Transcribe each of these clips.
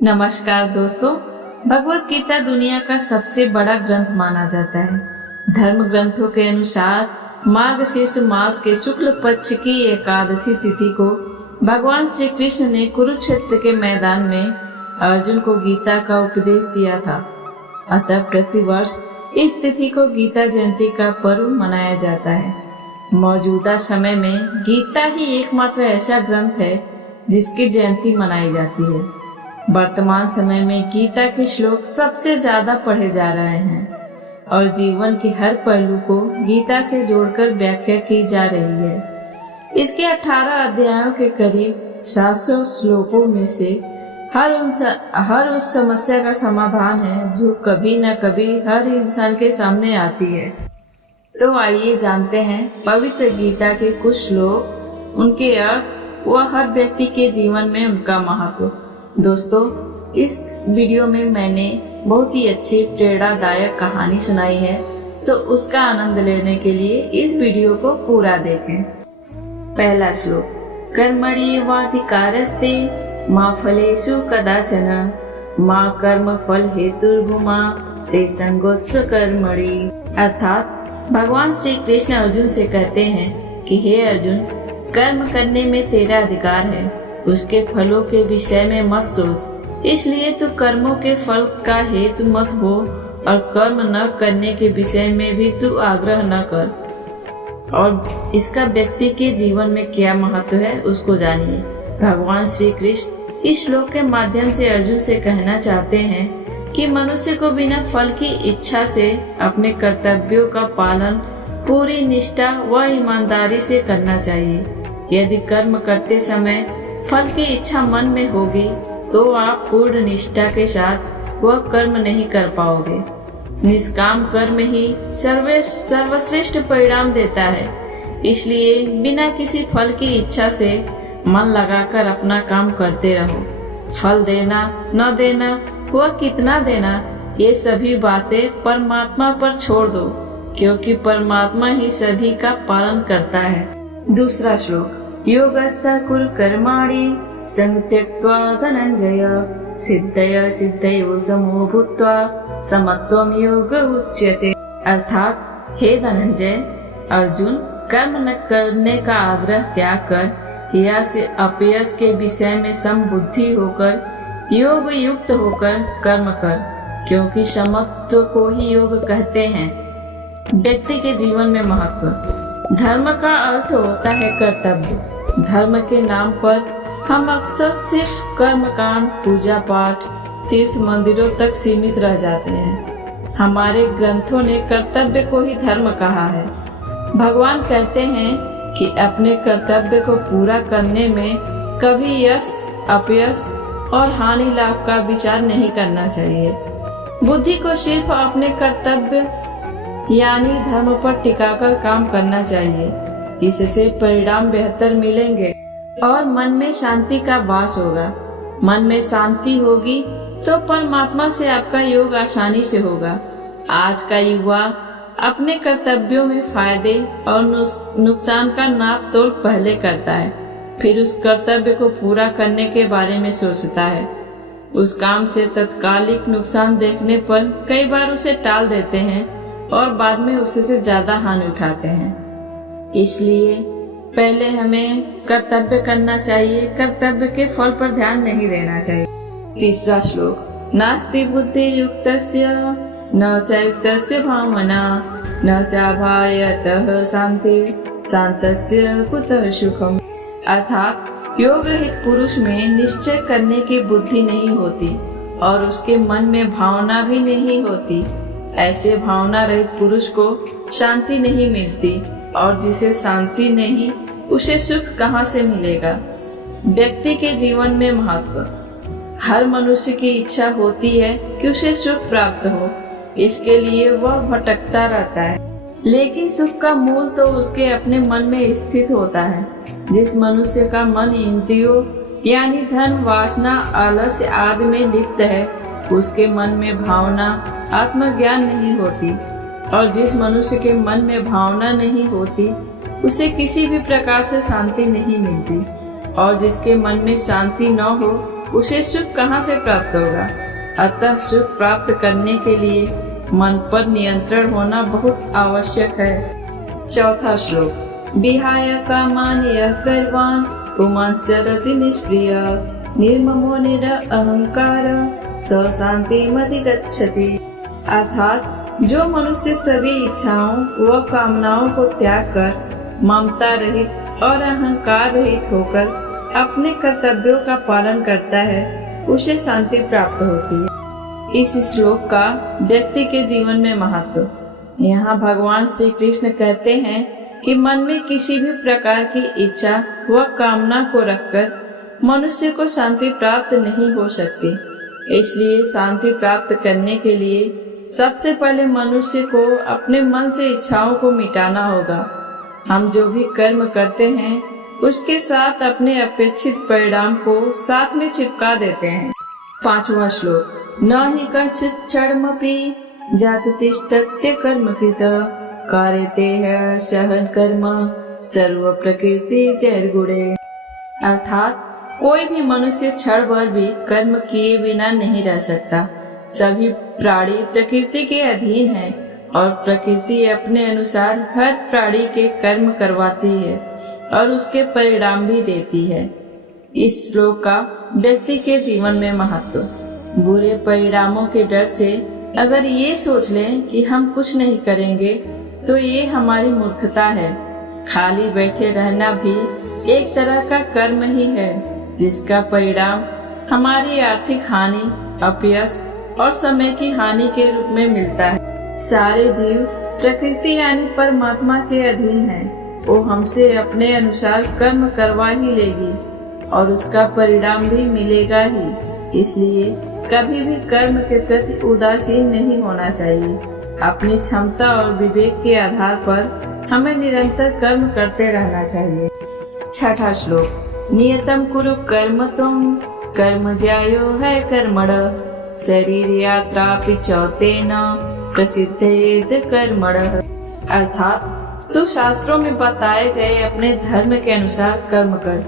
नमस्कार दोस्तों, भगवत गीता दुनिया का सबसे बड़ा ग्रंथ माना जाता है। धर्म ग्रंथों के अनुसार मार्गशीर्ष मास के शुक्ल पक्ष की एकादशी तिथि को भगवान श्री कृष्ण ने कुरुक्षेत्र के मैदान में अर्जुन को गीता का उपदेश दिया था। अतः प्रतिवर्ष इस तिथि को गीता जयंती का पर्व मनाया जाता है। मौजूदा समय में गीता ही एकमात्र ऐसा ग्रंथ है जिसकी जयंती मनाई जाती है। वर्तमान समय में गीता के श्लोक सबसे ज्यादा पढ़े जा रहे हैं और जीवन के हर पहलू को गीता से जोड़कर व्याख्या की जा रही है। इसके 18 अध्यायों के करीब 700 श्लोकों में से हर उस समस्या का समाधान है जो कभी न कभी हर इंसान के सामने आती है। तो आइए जानते हैं पवित्र गीता के कुछ श्लोक, उनके अर्थ व हर व्यक्ति के जीवन में उनका महत्व। दोस्तों, इस वीडियो में मैंने बहुत ही अच्छी प्रेरणादायक कहानी सुनाई है, तो उसका आनंद लेने के लिए इस वीडियो को पूरा देखें। पहला श्लोक, कर्मण्येवाधिकारस्ते मा फलेषु कदाचन मा कर्म फल हेतुर्भुमा ते संगोत्सु कर्मणि। अर्थात भगवान श्री कृष्ण अर्जुन से कहते हैं कि हे अर्जुन, कर्म करने में तेरा अधिकार है, उसके फलों के विषय में मत सोच, इसलिए तू कर्मों के फल का हेतु मत हो और कर्म न करने के विषय में भी तू आग्रह न कर। और इसका व्यक्ति के जीवन में क्या महत्व है उसको जानिए। भगवान श्री कृष्ण इस श्लोक के माध्यम से अर्जुन से कहना चाहते हैं कि मनुष्य को बिना फल की इच्छा से अपने कर्तव्यों का पालन पूरी निष्ठा व ईमानदारी से करना चाहिए। यदि कर्म करते समय फल की इच्छा मन में होगी तो आप पूर्ण निष्ठा के साथ वह कर्म नहीं कर पाओगे। निष्काम कर्म ही सर्वश्रेष्ठ परिणाम देता है। इसलिए बिना किसी फल की इच्छा से मन लगाकर अपना काम करते रहो। फल देना न देना, वह कितना देना, ये सभी बातें परमात्मा पर छोड़ दो, क्योंकि परमात्मा ही सभी का पालन करता है। दूसरा श्लोक, योगस्थ कुरु कर्माणि संत्यक्त्वा धनंजय सिद्धय सिद्धयो समो भूत्वा समत्वम योग उच्यते। अर्थात हे धनंजय, अर्जुन कर्म न करने का आग्रह त्याग कर यश अपयश के विषय में समबुद्धि होकर योग युक्त होकर कर्म कर, क्योंकि समत्व को ही योग कहते हैं। व्यक्ति के जीवन में महत्व। धर्म का अर्थ होता है कर्तव्य। धर्म के नाम पर हम अक्सर सिर्फ कर्म कांड, पूजा पाठ, तीर्थ मंदिरों तक सीमित रह जाते हैं। हमारे ग्रंथों ने कर्तव्य को ही धर्म कहा है। भगवान कहते हैं कि अपने कर्तव्य को पूरा करने में कभी यश अपयश और हानि लाभ का विचार नहीं करना चाहिए। बुद्धि को सिर्फ अपने कर्तव्य यानी धर्म पर टिकाकर काम करना चाहिए। इससे परिणाम बेहतर मिलेंगे और मन में शांति का वास होगा। मन में शांति होगी तो परमात्मा से आपका योग आसानी से होगा। आज का युवा अपने कर्तव्यों में फायदे और नुकसान का नाप तोल पहले करता है, फिर उस कर्तव्य को पूरा करने के बारे में सोचता है। उस काम से तत्कालिक नुकसान देखने पर कई बार उसे टाल देते हैं और बाद में उससे ज्यादा हानि उठाते हैं। इसलिए पहले हमें कर्तव्य करना चाहिए, कर्तव्य के फल पर ध्यान नहीं देना चाहिए। तीसरा श्लोक, नास्ति बुद्धि युक्तस्य न च युक्तस्य भावना न चाभायतः शांति शांतस्य कुतः सुखम। अर्थात योग रहित पुरुष में निश्चय करने की बुद्धि नहीं होती और उसके मन में भावना भी नहीं होती। ऐसे भावना रहित पुरुष को शांति नहीं मिलती और जिसे शांति नहीं, उसे सुख कहाँ से मिलेगा। व्यक्ति के जीवन में महत्व। हर मनुष्य की इच्छा होती है कि उसे सुख प्राप्त हो, इसके लिए वह भटकता रहता है, लेकिन सुख का मूल तो उसके अपने मन में स्थित होता है। जिस मनुष्य का मन इंद्रियों यानी धन, वासना, आलस्य आदि में लिप्त है, उसके मन में भावना, आत्मज्ञान नहीं होती। और जिस मनुष्य के मन में भावना नहीं होती, उसे किसी भी प्रकार से शांति नहीं मिलती। और जिसके मन में शांति न हो, उसे सुख कहाँ से प्राप्त होगा। अतः सुख प्राप्त करने के लिए मन पर नियंत्रण होना बहुत आवश्यक है। चौथा श्लोक। विहाय कामान यः कर्वान् पुमांश्चरति निष्क्रिय निर्ममो निरअहंकार स शान्तिमधिगच्छति। अर्थात जो मनुष्य सभी इच्छाओं व कामनाओं को त्याग कर ममता रहित और अहंकार रहित होकर अपने कर्तव्यों का पालन करता है, उसे शांति प्राप्त होती है। इस श्लोक का व्यक्ति के जीवन में महत्व। यहाँ भगवान श्री कृष्ण कहते हैं कि मन में किसी भी प्रकार की इच्छा व कामना को रखकर मनुष्य को शांति प्राप्त नहीं हो सकती। इसलिए शांति प्राप्त करने के लिए सबसे पहले मनुष्य को अपने मन से इच्छाओं को मिटाना होगा। हम जो भी कर्म करते हैं उसके साथ अपने अपेक्षित परिणाम को साथ में चिपका देते हैं। पांचवा श्लोक। न हि कश्चित् क्षणमपि जातु तिष्ठत्य कर्मकृत कार्यते सहन कर्म सर्व प्रकृति जैर्गुणे। अर्थात कोई भी मनुष्य क्षण भर भी कर्म किए बिना नहीं रह सकता। सभी प्राणी प्रकृति के अधीन है और प्रकृति अपने अनुसार हर प्राणी के कर्म करवाती है और उसके परिणाम भी देती है। इस श्लोक का व्यक्ति के जीवन में महत्व। बुरे परिणामों के डर से अगर ये सोच लें कि हम कुछ नहीं करेंगे तो ये हमारी मूर्खता है। खाली बैठे रहना भी एक तरह का कर्म ही है, जिसका परिणाम हमारी आर्थिक हानि, अपयश और समय की हानि के रूप में मिलता है। सारे जीव प्रकृति यानी परमात्मा के अधीन हैं। वो हमसे अपने अनुसार कर्म करवा ही लेगी और उसका परिणाम भी मिलेगा ही। इसलिए कभी भी कर्म के प्रति उदासीन नहीं होना चाहिए। अपनी क्षमता और विवेक के आधार पर हमें निरंतर कर्म करते रहना चाहिए। छठा श्लोक। नियतम कुरु कर्म त्वं कर्म ज्यायो है कर्मण शरीर यात्रापि चौतेन प्रसिद्धेद कर्मण। अर्थात तू शास्त्रों में बताए गए अपने धर्म के अनुसार कर्म कर,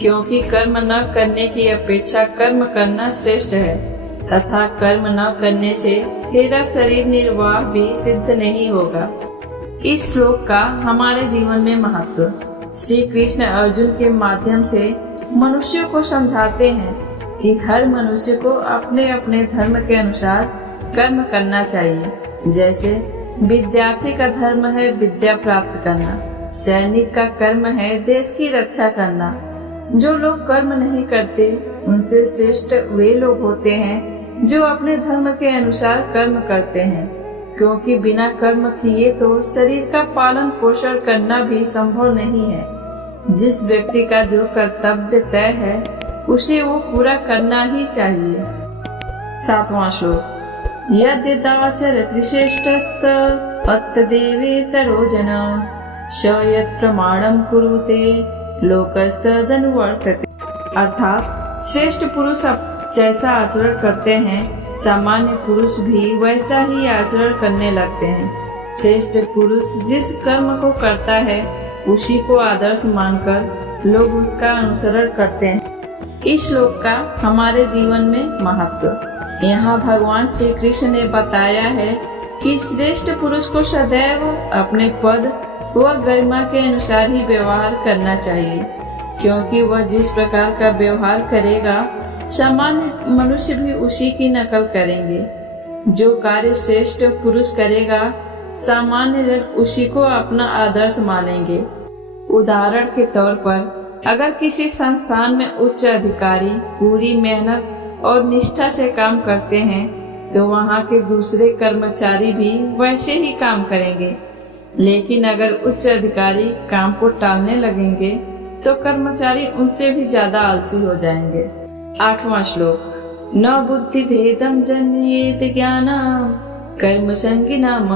क्योंकि कर्म न करने की अपेक्षा कर्म करना श्रेष्ठ है तथा कर्म न करने से तेरा शरीर निर्वाह भी सिद्ध नहीं होगा। इस श्लोक का हमारे जीवन में महत्व। श्री कृष्ण अर्जुन के माध्यम से मनुष्यों को समझाते हैं कि हर मनुष्य को अपने अपने धर्म के अनुसार कर्म करना चाहिए। जैसे विद्यार्थी का धर्म है विद्या प्राप्त करना, सैनिक का कर्म है देश की रक्षा करना। जो लोग कर्म नहीं करते उनसे श्रेष्ठ वे लोग होते हैं जो अपने धर्म के अनुसार कर्म करते हैं, क्योंकि बिना कर्म किए तो शरीर का पालन पोषण करना भी संभव नहीं है। जिस व्यक्ति का जो कर्तव्य तय है उसे वो पूरा करना ही चाहिए। सातवां श्लोक। यद्यदाचरति श्रेष्ठस्त अत्तदेवेतरो जना स यत् प्रमाणं कुरुते लोकस्तदनुवर्तते। अर्थात श्रेष्ठ पुरुष जैसा आचरण करते हैं, सामान्य पुरुष भी वैसा ही आचरण करने लगते हैं। श्रेष्ठ पुरुष जिस कर्म को करता है उसी को आदर्श मानकर लोग उसका अनुसरण करते हैं। इस श्लोक का हमारे जीवन में महत्व। यहाँ भगवान श्री कृष्ण ने बताया है कि श्रेष्ठ पुरुष को सदैव अपने पद व गरिमा के अनुसार ही व्यवहार करना चाहिए, क्योंकि वह जिस प्रकार का व्यवहार करेगा सामान्य मनुष्य भी उसी की नकल करेंगे। जो कार्य श्रेष्ठ पुरुष करेगा सामान्य जन उसी को अपना आदर्श मानेंगे। उदाहरण के तौर पर अगर किसी संस्थान में उच्च अधिकारी पूरी मेहनत और निष्ठा से काम करते हैं तो वहाँ के दूसरे कर्मचारी भी वैसे ही काम करेंगे। लेकिन अगर उच्च अधिकारी काम को टालने लगेंगे तो कर्मचारी उनसे भी ज्यादा आलसी हो जाएंगे। आठवां श्लोक। न बुद्धि भेदम जन्येत ज्ञानम कर्म संगिनाम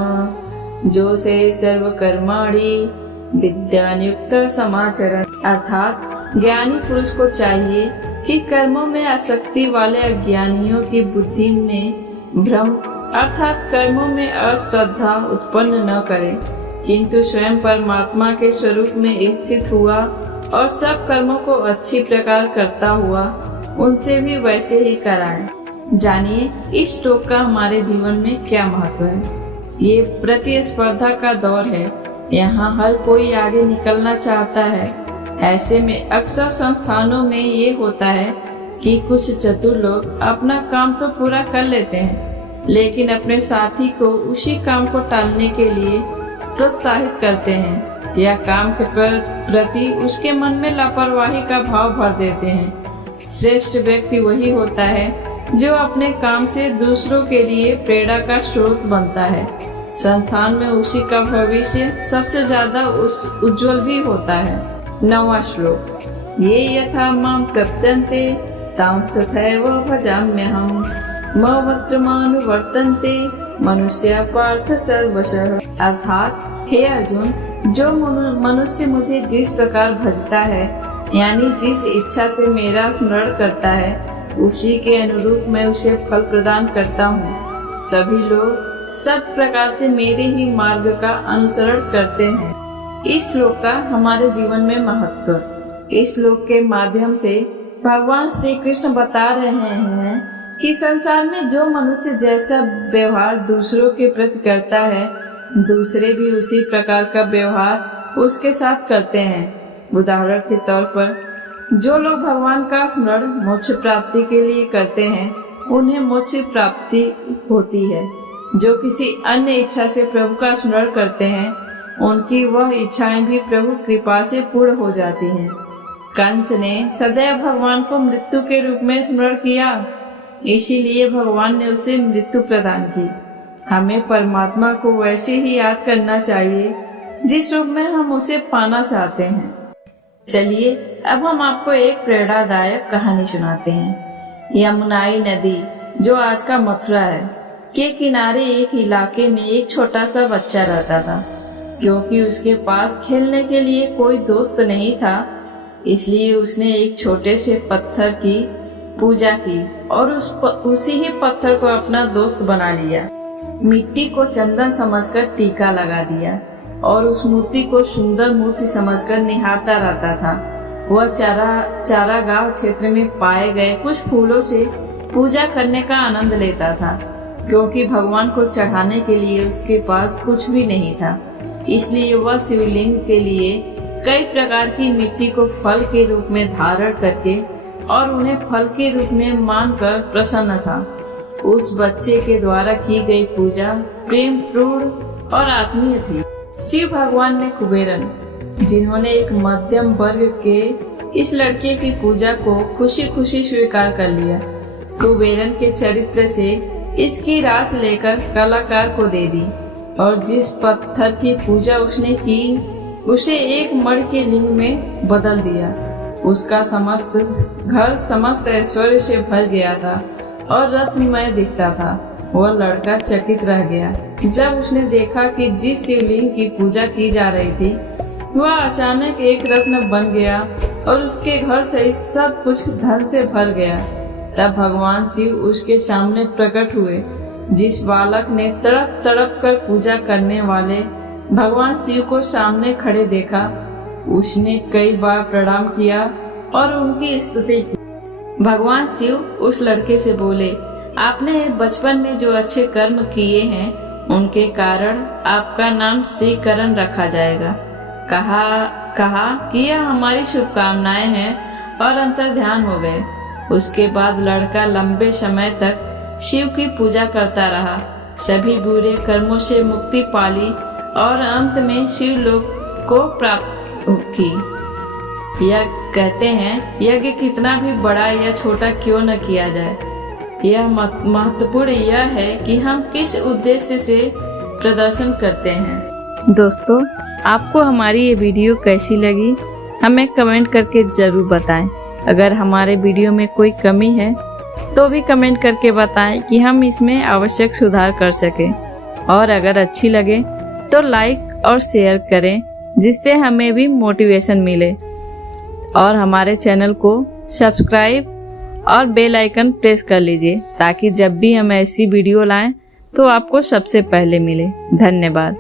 जो से सर्व कर्माणि विद्यानियुक्त समाचरण। अर्थात ज्ञानी पुरुष को चाहिए कि कर्मों में आसक्ति वाले अज्ञानियों की बुद्धि में भ्रम अर्थात कर्मों में अश्रद्धा उत्पन्न न करे, किंतु स्वयं परमात्मा के स्वरूप में स्थित हुआ और सब कर्मों को अच्छी प्रकार करता हुआ उनसे भी वैसे ही कराएं। जानिए इस श्लोक का हमारे जीवन में क्या महत्व है। ये प्रतिस्पर्धा का दौर है। यहाँ हर कोई आगे निकलना चाहता है। ऐसे में अक्सर संस्थानों में ये होता है कि कुछ चतुर लोग अपना काम तो पूरा कर लेते हैं, लेकिन अपने साथी को उसी काम को टालने के लिए प्रोत्साहित करते हैं या काम के प्रति उसके मन में लापरवाही का भाव भर देते हैं। श्रेष्ठ व्यक्ति वही होता है जो अपने काम से दूसरों के लिए प्रेरणा का स्रोत बनता है। संस्थान में उसी का भविष्य सबसे ज्यादा उज्जवल भी होता है। 9वां श्लोक। ये यथा मां प्रपद्यन्ते तांस्तथैव भजाम्यहम् मवत्रमानुवर्तन्ते मनुष्य पार्थ सर्वशः। अर्थात हे अर्जुन, जो मनुष्य मुझे जिस प्रकार भजता है, यानी जिस इच्छा से मेरा स्मरण करता है, उसी के अनुरूप मैं उसे फल प्रदान करता हूँ। सभी लोग सब प्रकार से मेरे ही मार्ग का अनुसरण करते हैं। इस श्लोक का हमारे जीवन में महत्व। इस श्लोक के माध्यम से भगवान श्री कृष्ण बता रहे हैं कि संसार में जो मनुष्य जैसा व्यवहार दूसरों के प्रति करता है, दूसरे भी उसी प्रकार का व्यवहार उसके साथ करते हैं। उदाहरण के तौर पर जो लोग भगवान का स्मरण मोक्ष प्राप्ति के लिए करते हैं, उन्हें मोक्ष प्राप्ति होती है। जो किसी अन्य इच्छा से प्रभु का स्मरण करते हैं, उनकी वह इच्छाएं भी प्रभु कृपा से पूर्ण हो जाती हैं। कंस ने सदैव भगवान को मृत्यु के रूप में स्मरण किया, इसीलिए भगवान ने उसे मृत्यु प्रदान की। हमें परमात्मा को वैसे ही याद करना चाहिए जिस रूप में हम उसे पाना चाहते हैं। चलिए अब हम आपको एक प्रेरणादायक कहानी सुनाते हैं। यमुनाई नदी, जो आज का मथुरा है, के किनारे एक इलाके में एक छोटा सा बच्चा रहता था। क्योंकि उसके पास खेलने के लिए कोई दोस्त नहीं था, इसलिए उसने एक छोटे से पत्थर की पूजा की और उसी ही पत्थर को अपना दोस्त बना लिया। मिट्टी को चंदन समझकर टीका लगा दिया और उस मूर्ति को सुंदर मूर्ति समझकर निहारता रहता था। वह चारागाह क्षेत्र में पाए गए कुछ फूलों से पूजा करने का आनंद लेता था। क्योंकि भगवान को चढ़ाने के लिए उसके पास कुछ भी नहीं था, इसलिए वह शिवलिंग के लिए कई प्रकार की मिट्टी को फल के रूप में धारण करके और उन्हें फल के रूप में मानकर प्रसन्न था। उस बच्चे के द्वारा की गई पूजा प्रेमपूर्ण और आत्मीय थी। शिव भगवान ने कुबेरन, जिन्होंने एक मध्यम वर्ग के इस लड़के की पूजा को खुशी खुशी स्वीकार कर लिया, कुबेरन के चरित्र से इसकी रास लेकर कलाकार को दे दी और जिस पत्थर की पूजा उसने की, उसे एक मण के लिंग में बदल दिया। उसका समस्त घर समस्त ऐश्वर्य से भर गया था और रत्नमय दिखता था। वह लड़का चकित रह गया जब उसने देखा कि जिस शिवलिंग की पूजा की जा रही थी, वह अचानक एक रत्न बन गया और उसके घर से सब कुछ धन से भर गया। तब भगवान शिव उसके सामने प्रकट हुए। जिस बालक ने तड़प तड़प कर पूजा करने वाले भगवान शिव को सामने खड़े देखा, उसने कई बार प्रणाम किया और उनकी स्तुति की। भगवान शिव उस लड़के से बोले, आपने बचपन में जो अच्छे कर्म किए हैं, उनके कारण आपका नाम श्रीकरण रखा जाएगा। कहा कि यह हमारी शुभकामनाएं हैं और अंतर्ध्यान हो गए। उसके बाद लड़का लंबे समय तक शिव की पूजा करता रहा, सभी बुरे कर्मों से मुक्ति पाली और अंत में शिव लोक को प्राप्त की। यह कहते हैं, यज्ञ कितना भी बड़ा या छोटा क्यों न किया जाए, यह महत्वपूर्ण यह है कि हम किस उद्देश्य से प्रदर्शन करते हैं। दोस्तों, आपको हमारी ये वीडियो कैसी लगी, हमें कमेंट करके जरूर बताएं। अगर हमारे वीडियो में कोई कमी है तो भी कमेंट करके बताएं कि हम इसमें आवश्यक सुधार कर सकें। और अगर अच्छी लगे तो लाइक और शेयर करें, जिससे हमें भी मोटिवेशन मिले। और हमारे चैनल को सब्सक्राइब और बेल आइकन प्रेस कर लीजिए, ताकि जब भी हम ऐसी वीडियो लाएं तो आपको सबसे पहले मिले। धन्यवाद।